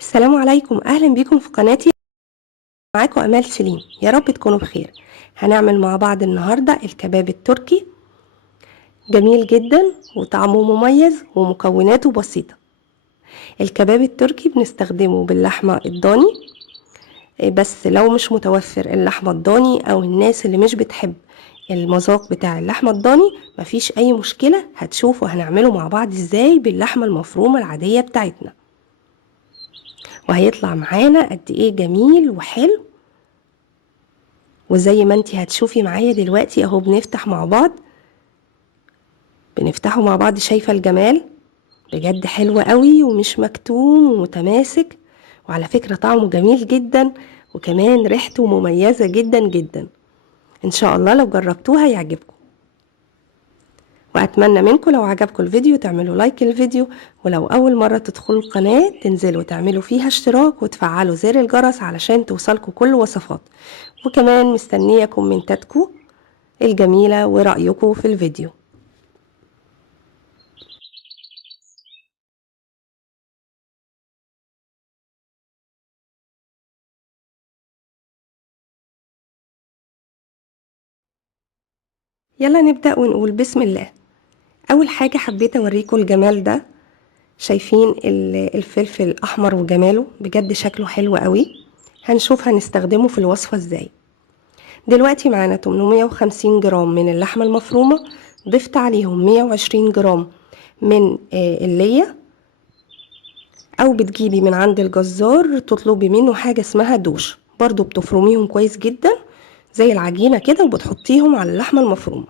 السلام عليكم، اهلا بيكم في قناتي. معاكم امال سليم، يا رب تكونوا بخير. هنعمل مع بعض النهارده الكباب التركي. جميل جدا وطعمه مميز ومكوناته بسيطه. الكباب التركي بنستخدمه باللحمه الضاني، بس لو مش متوفر اللحمه الضاني او الناس اللي مش بتحب المذاق بتاع اللحمه الضاني مفيش اي مشكله. هتشوفوا هنعمله مع بعض ازاي باللحمه المفرومه العاديه بتاعتنا، وهيطلع معانا قد ايه جميل وحلو. وزي ما انتي هتشوفي معايا دلوقتي اهو بنفتحه مع بعض. شايفة الجمال؟ بجد حلو قوي ومش مكتوم ومتماسك، وعلى فكرة طعمه جميل جدا، وكمان ريحته مميزة جدا جدا. ان شاء الله لو جربتوها يعجبكم، واتمنى منكم لو عجبكم الفيديو تعملوا لايك الفيديو، ولو اول مرة تدخلوا القناة تنزلوا تعملوا فيها اشتراك وتفعلوا زر الجرس علشان توصلكم كل وصفات. وكمان مستنية كومنتاتكم الجميلة ورأيكم في الفيديو. يلا نبدأ ونقول بسم الله. أول حاجة حبيت أوريكم الجمال ده. شايفين الفلفل الأحمر وجماله؟ بجد شكله حلو قوي. هنشوف هنستخدمه في الوصفة ازاي. دلوقتي معانا 850 جرام من اللحمة المفرومة، ضفت عليهم 120 جرام من اللية، أو بتجيبي من عند الجزار تطلبي منه حاجة اسمها دوش، برضو بتفرميهم كويس جدا زي العجينة كده وبتحطيهم على اللحمة المفرومة.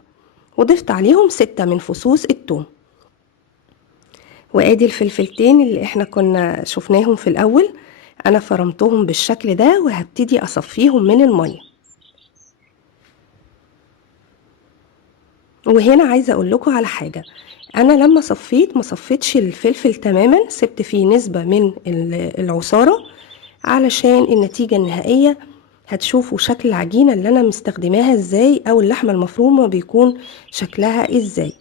وضفت عليهم 6 من فصوص الثوم. وادي الفلفلتين اللي احنا كنا شفناهم في الاول، انا فرمتهم بالشكل ده وهبتدي اصفيهم من المية. وهنا عايزة اقول لكم على حاجة، انا لما صفيت ما صفيتش الفلفل تماما، سبت فيه نسبة من العصارة علشان النتيجة النهائية هتشوفوا شكل العجينة اللي انا مستخدماها ازاي، او اللحمة المفرومة بيكون شكلها ازاي.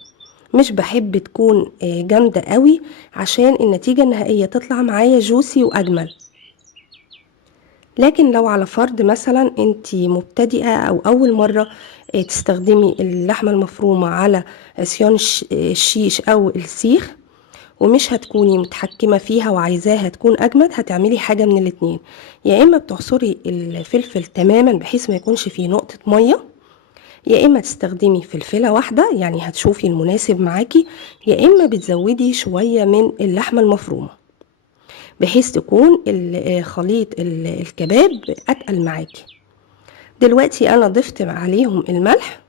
مش بحب تكون جامدة قوي عشان النتيجة النهائية تطلع معايا جوسي واجمل. لكن لو على فرض مثلا انتي مبتدئة او اول مرة تستخدمي اللحمة المفرومة على عصيان الشيش او السيخ، ومش هتكوني متحكمة فيها وعايزاها تكون اجمد، هتعملي حاجة من الاتنين. يا اما بتعصري الفلفل تماما بحيث ما يكونش فيه نقطة مية، يا اما تستخدمي فلفلة واحدة يعني هتشوفي المناسب معاكي، يا اما بتزودي شوية من اللحمة المفرومة بحيث تكون خليط الكباب اتقل معاكي. دلوقتي انا ضفت عليهم الملح.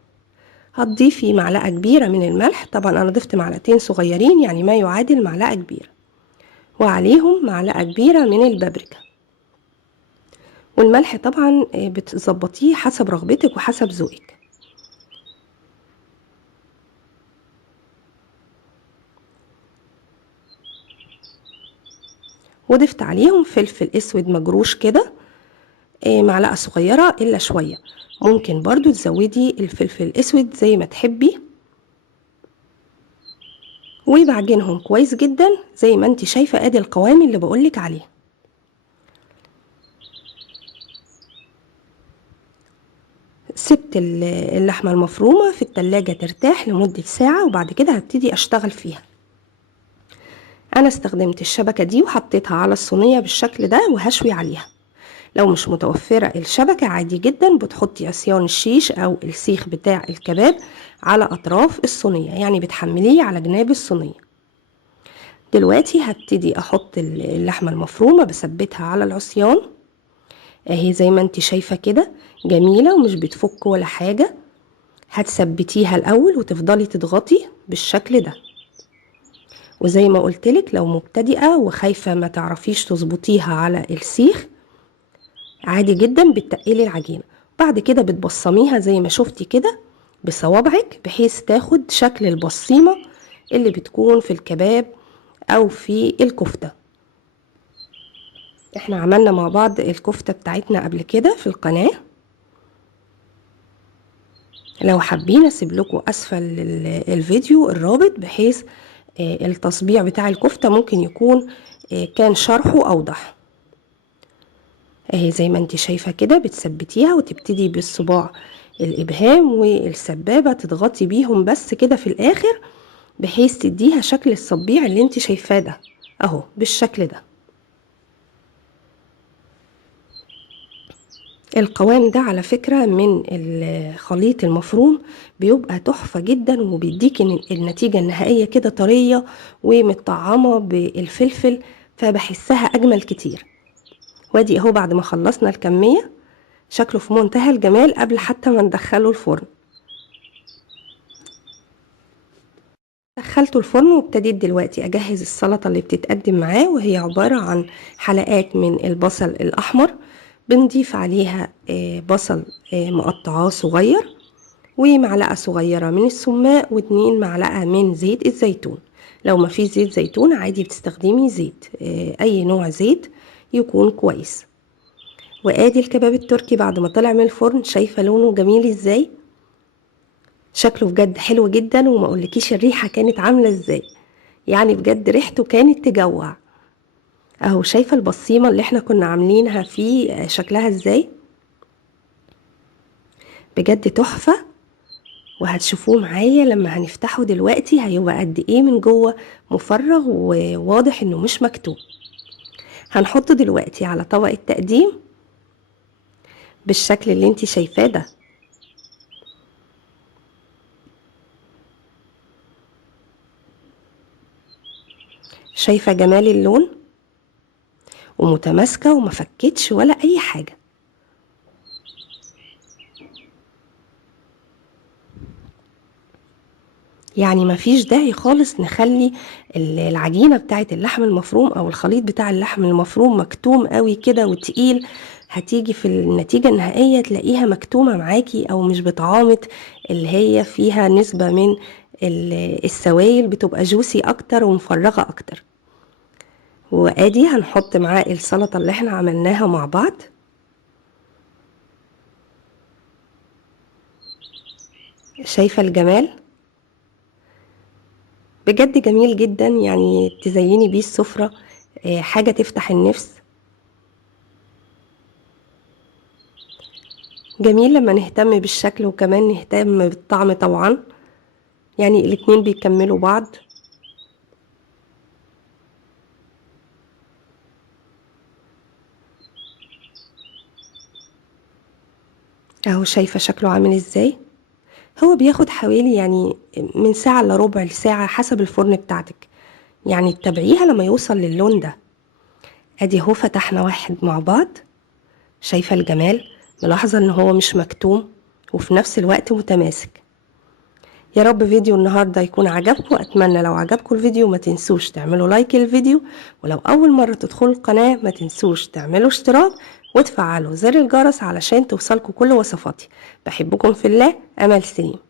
هتضيفي معلقة كبيرة من الملح، طبعا انا ضفت معلقتين صغيرين يعني ما يعادل معلقة كبيرة، وعليهم معلقة كبيرة من البابريكا. والملح طبعا بتظبطيه حسب رغبتك وحسب ذوقك. وضفت عليهم فلفل اسود مجروش كده، معلقة صغيرة الا شوية. ممكن برضو تزودي الفلفل الاسود زي ما تحبي. وبعجنهم كويس جدا زي ما انت شايفة، ادي القوام اللي بقولك عليه. سبت اللحمة المفرومة في التلاجة ترتاح لمدة ساعة، وبعد كده هبتدي اشتغل فيها. انا استخدمت الشبكة دي وحطيتها على الصينية بالشكل ده وهشوي عليها. لو مش متوفرة الشبكة عادي جدا بتحطي عصيان الشيش او السيخ بتاع الكباب على اطراف الصينية، يعني بتحمليه على جناب الصينية. دلوقتي هبتدي احط اللحمة المفرومة بثبتها على العصيان اهي زي ما انت شايفة كده، جميلة ومش بتفك ولا حاجة. هتثبتيها الاول وتفضلي تضغطي بالشكل ده. وزي ما قلتلك لو مبتدئة وخايفة ما تعرفيش تظبطيها على السيخ، عادي جدا بتقلي العجينة. بعد كده بتبصميها زي ما شفتي كده بصوابعك بحيث تاخد شكل البصيمة اللي بتكون في الكباب او في الكفتة. احنا عملنا مع بعض الكفتة بتاعتنا قبل كده في القناة، لو حابين اسيب لكم اسفل الفيديو الرابط بحيث التصبيع بتاع الكفتة ممكن يكون كان شرحه اوضح. اهي زي ما انت شايفة كده بتثبتيها وتبتدي بالصباع الابهام والسبابة تضغطي بيهم بس كده في الاخر، بحيث تديها شكل الصبيع اللي انت شايفاه ده اهو بالشكل ده. القوام ده على فكرة من الخليط المفروم بيبقى تحفة جدا، وبيديك النتيجة النهائية كده طرية ومتطعمة بالفلفل، فبحسها اجمل كتير. وادي اهو بعد ما خلصنا الكمية شكله في منتهى الجمال قبل حتى ما ندخله الفرن. دخلته الفرن وابتديت دلوقتي اجهز السلطة اللي بتتقدم معاه، وهي عبارة عن حلقات من البصل الاحمر، بنضيف عليها بصل مقطعاه صغير، ومعلقة صغيرة من السماق، و2 معلقة من زيت الزيتون. لو ما فيش زيت زيتون عادي بتستخدمي زيت اي نوع زيت يكون كويس. وادي الكباب التركي بعد ما طلع من الفرن، شايفة لونه جميل ازاي؟ شكله بجد حلو جدا، وما اقولكيش الريحة كانت عاملة ازاي، يعني بجد ريحته كانت تجوع. اهو شايفة البصيمة اللي احنا كنا عاملينها فيه شكلها ازاي؟ بجد تحفة. وهتشوفوه معايا لما هنفتحه دلوقتي هيبقى قد ايه من جوه مفرغ وواضح انه مش مكتوب. هنحطه دلوقتي على طبق التقديم بالشكل اللي انتي شايفاه ده. شايفة جمال اللون؟ ومتماسكة وما فكتش ولا اي حاجة. يعني مفيش داعي خالص نخلي العجينة بتاعة اللحم المفروم او الخليط بتاع اللحم المفروم مكتوم قوي كده وتقيل، هتيجي في النتيجة النهائية تلاقيها مكتومة معاكي او مش بطعامة اللي هي فيها نسبة من السوائل، بتبقى جوسي اكتر ومفرغة اكتر. وادي هنحط معاه السلطة اللي احنا عملناها مع بعض. شايفة الجمال؟ بجد جميل جدا، يعني تزيني بيه السفرة، حاجة تفتح النفس. جميل لما نهتم بالشكل وكمان نهتم بالطعم طبعا، يعني الاتنين بيكملوا بعض. اهو شايفة شكله عامل ازاي؟ هو بياخد حوالي يعني من ساعة الا ربع لساعة حسب الفرن بتاعتك، يعني تتابعيها لما يوصل للون ده. ادي اهو فتحنا واحد مع بعض. شايفة الجمال؟ ملاحظة ان هو مش مكتوم وفي نفس الوقت متماسك. يا رب فيديو النهاردة يكون عجبكم. اتمنى لو عجبكم الفيديو ما تنسوش تعملوا لايك للفيديو، ولو اول مرة تدخلوا القناة ما تنسوش تعملوا اشتراك وتفعلوا زر الجرس علشان توصلكم كل وصفاتي. بحبكم في الله. امل سليم.